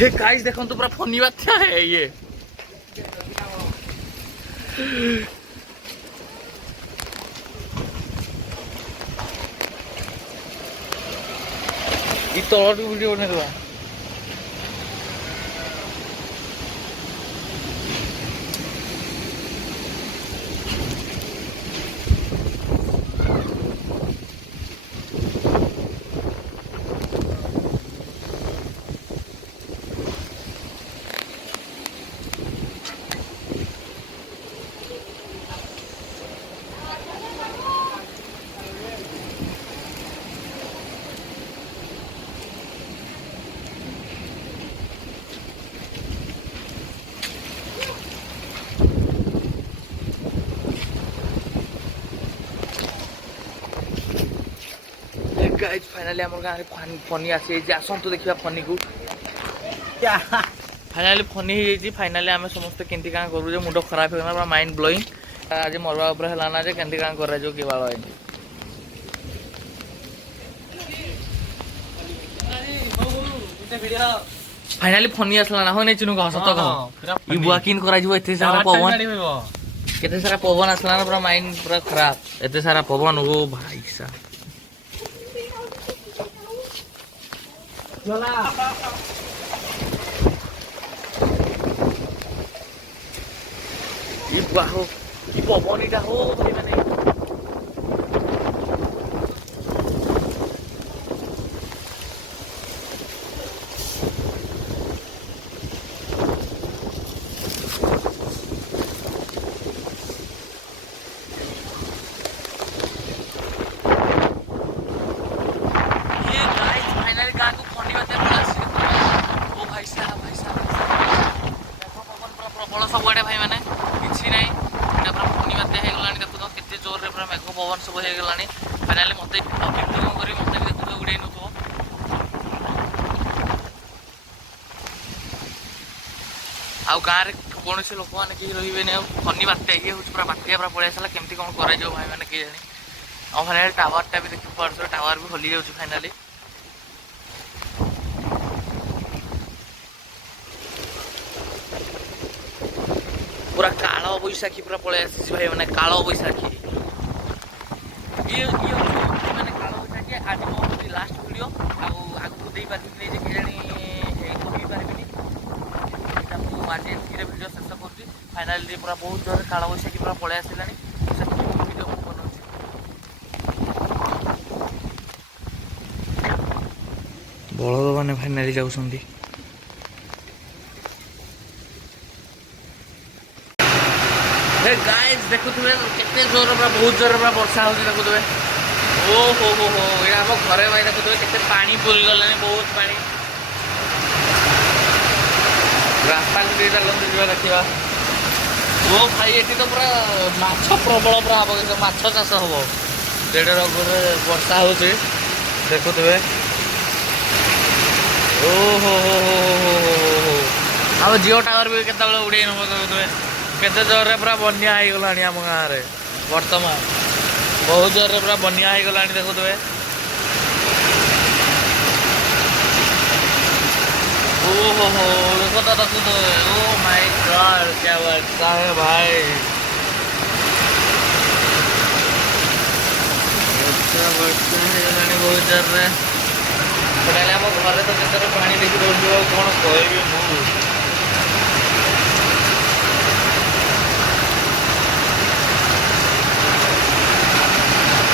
Hey guys देखो तो पूरा फनी बात है ये। ये तो और वीडियो बने रहा। गाइस फाइनली हमर गारे फनी आसी जे आसंतु देखिबा फनी को क्या फाइनली फनी हे जी। फाइनली हम समस्त केंती का करू जे मुंडो खराब होना पूरा माइंड ब्लोइंग। आज मरवा ऊपर हला ना जे केंती का करा जो के बाळ है। फाइनली फनी आसला ना हो नै चिनु का सत कह ई बुआ किन करा जो एते सारा पवन केते सारा पवन आसला ना पूरा माइंड पूरा खराब एते सारा पवन ओ भाई सा Yola. Ibu aku, ibu apa nih dah? Oh, bagaimana? सबुआड़े भाई मैंने किसी नहीं पूरा फनी बात हो देखो तो केते जोर रे पूरा मेघ पवन सब हो गलानी। फाइनली मते केमती कौन करी मते देखो तो उड़े नुथो आ गाँव रे कौन से लोक मैंने कहीं रही नहीं। फनी बात ये हूँ पूरा बात्या पूरा पड़े आसला केमती कौन कर भाई मैंने किए जानी। और फाइनली टावरटा भी देखी पार्स टावर भी हली जाऊँ फाइनली। पूरा काल बैशाखी पूरा पड़े आसी भाई मैंने काल बैशाखी ये मैंने काल बैशाखी आज मोर लास्ट वीडियो आगू दे पारि जे केजानी कहि पारिबिनी आज एतिरे वीडियो शेष कर। फाइनली पूरा बहुत जोर काल बैशाखी पूरा पड़े आसलानी से वीडियो को बनाउछि। बलद माने फाइनली जाउछंदी। गाइस देखुवे केते जोर पूरा बहुत जोर पूरा वर्षा होची देखुवे। ओ हो ये हम घरे भाई देखुवे केते पानी पूरी गलानी बहुत पानी। रास्ता को देता लंद जीवा देखिबा। ओ भाई एठी तो पूरा माछ प्रबल पूरा हबो के माछ चाष हबो डेढ़ रगरे वर्षा होची देखुवे। ओ हो अब जियो टावर भी केते उड़े न देखुवे केते जोर रे पूरा बन्या हो गलानी आम गाँव रे वर्तमान बहुत जोर रे पूरा बन्या हो गलानी देखुवे। ओहो देखो तो देखुवे। ओ माय गॉड क्या वर्षा है भाई। वर्षा है गलानी बहुत जोर रे। पहले आम घरे तो केते पानी देखि रोज कौन कहबी मु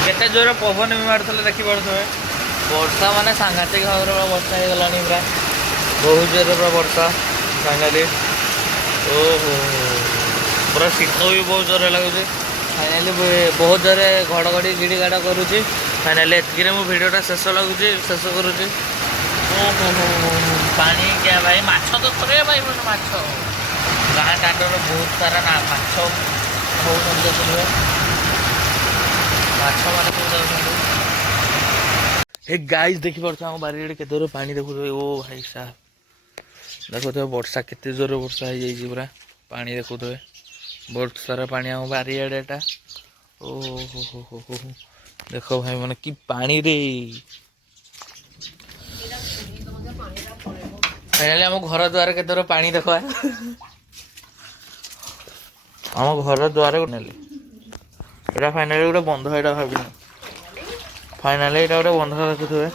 केते जोर पवन भी मारते देखी पारे। वर्षा माने सांघातिक भाव वर्षा हो गलानी पूरा बहुत जोर पूरा वर्षा फाइनली। ओहो पूरा शीत भी बहुत जोर लगे। फाइनली बहुत जोर घड़घड़ी गिड़ी गाड़ा करुच्ची। फाइनली एतिक मो भिडियोटा शेष लगुच शेष करुच्ची। ओहो पानी क्या भाई माछ तो थे भाई मैंने माछ गाँ टाटर बहुत सारा ना माछ बहुत देखुए माछ मान हे गाइस देखी पार्थ आम बारे केते पानी देखुए। ओ भाई साहब देखुए वर्षा केते जोर वर्षा हो जाए पूरा पानी देखुए बहुत सारा पानी आम बारियाडेटा। ओ हो देखो भाई मैंने कि पानी रे फाइनाली आम घर द्वार के पानी देख आम घर द्वार नेली एटा फाइनाली गोटे बंध एटा भाविनी फाइनाली एटा गोटे बंध देखुए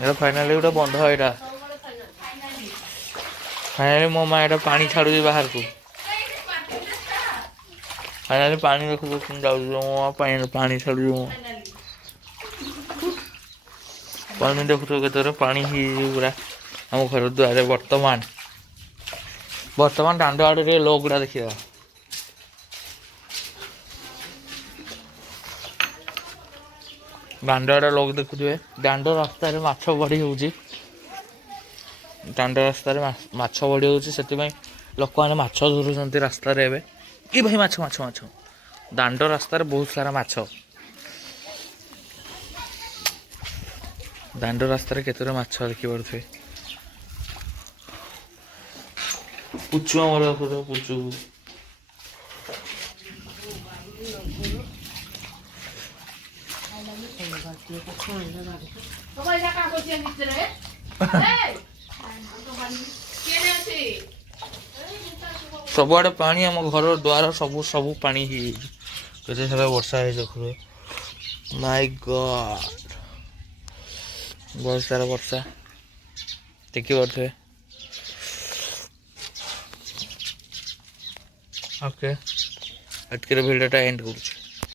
एटा फाइनाली गोटे बंध एटा फाइनाली मो माँ एटा पानी छाड़ू बाहर को फाइनाली पानी देखो जाऊँ पानी छाड़ू पानी देखुए के पानी पूरा आम घर द्वार बर्तमान दांड आड़े लोक गुड़ा देखा दांड आड़े लोक देखुए दांड रास्ता माछ बड़ी हो दांड रास्ता माछ बड़ी हो लोक मैंने माछ धरुंच रास्ता ए भाई माछ माछ माछ दांड रास्ता बहुत सारा माछ दांड रास्ता केतरे माछ देखी पड़े पुचु आमर पुचु सबुआड़े पानी आम घर द्वार सब सब पानी केते सारा वर्षा है देखुए माय गॉड बहुत सारा वर्षा देखी पड़े ओके अटके भिडियोटा एंड करूँ।